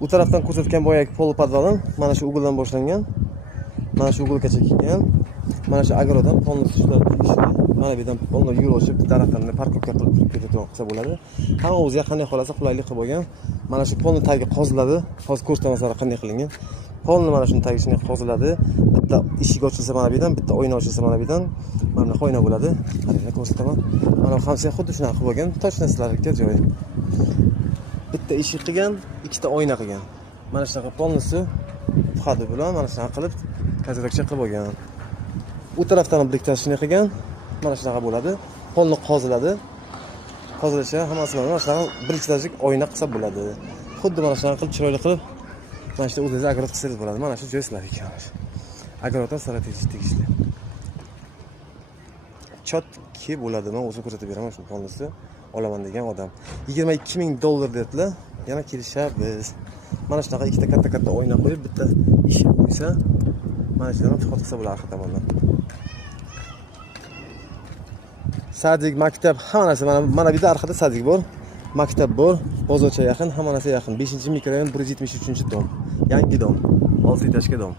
U tarafdan ko'rsatgan boyagi pol podvalim mana shu ugldan boshlangan. Mana shu uglgacha kelgan. Mana shu agrodan polni sushlar ishini mana bu yerdan polni yo'l ochib daraxtlarni parkovka qilib kirib ketadigan qilsa bo'ladi. Hamma o'ziga qanday xolasa qulaylik qilib olgan. Mana shu polni tagi qoziladi. Hozir ko'rsataman qanday qilingan. Polni mana shuni tagi shunday qoziladi. Bitta eshik ochilsa mana bu yerdan, bitta oyna ochilsa mana bu yerdan. Mana bu oyna bo'ladi. Qaranglar ko'rsataman. Mana bu hamsa xuddi shunaqa qilib olgan. Toshna sizlarga joyi. Bitta eshik qilgan, ikkita oyna qilgan. Mana shunaqa polnisi fuqadi bilan mana shunaqa qilib kazarakcha qilib olgan. U tarafdan bliktashini qilgan. Mana shunaqa bo'ladi. Polni qoziladi. Qozilishi hammasi mana shunaqa bir chitajik oyna qilsa bo'ladi. Xuddi mana shunaqa qilib chiroyli qilib mana shu o'zingiz agrot qilsangiz bo'ladi. Mana shu joy sizlar ekan. Agrotdan strategik tegishli. Chotki bo'ladi. Men o'zim ko'rsatib beraman shu polnisni. Olaman degan odam. $22,000 dedilar. Yana kelishamiz. Mana shunaqa ikkita katta oyna qo'yib, bitta eshik qo'ysa, mana shu yerdan tuhmat qilsa bo'ladi orqa tomondan. Sadik, maktab, hamma narsa mana bu yerda orqada sadik bor. Maktab bor, bozorcha yaqin, hamma narsa yaqin. 5-mikrorayon 173-dom. Yangi dom. 6 etажga dom.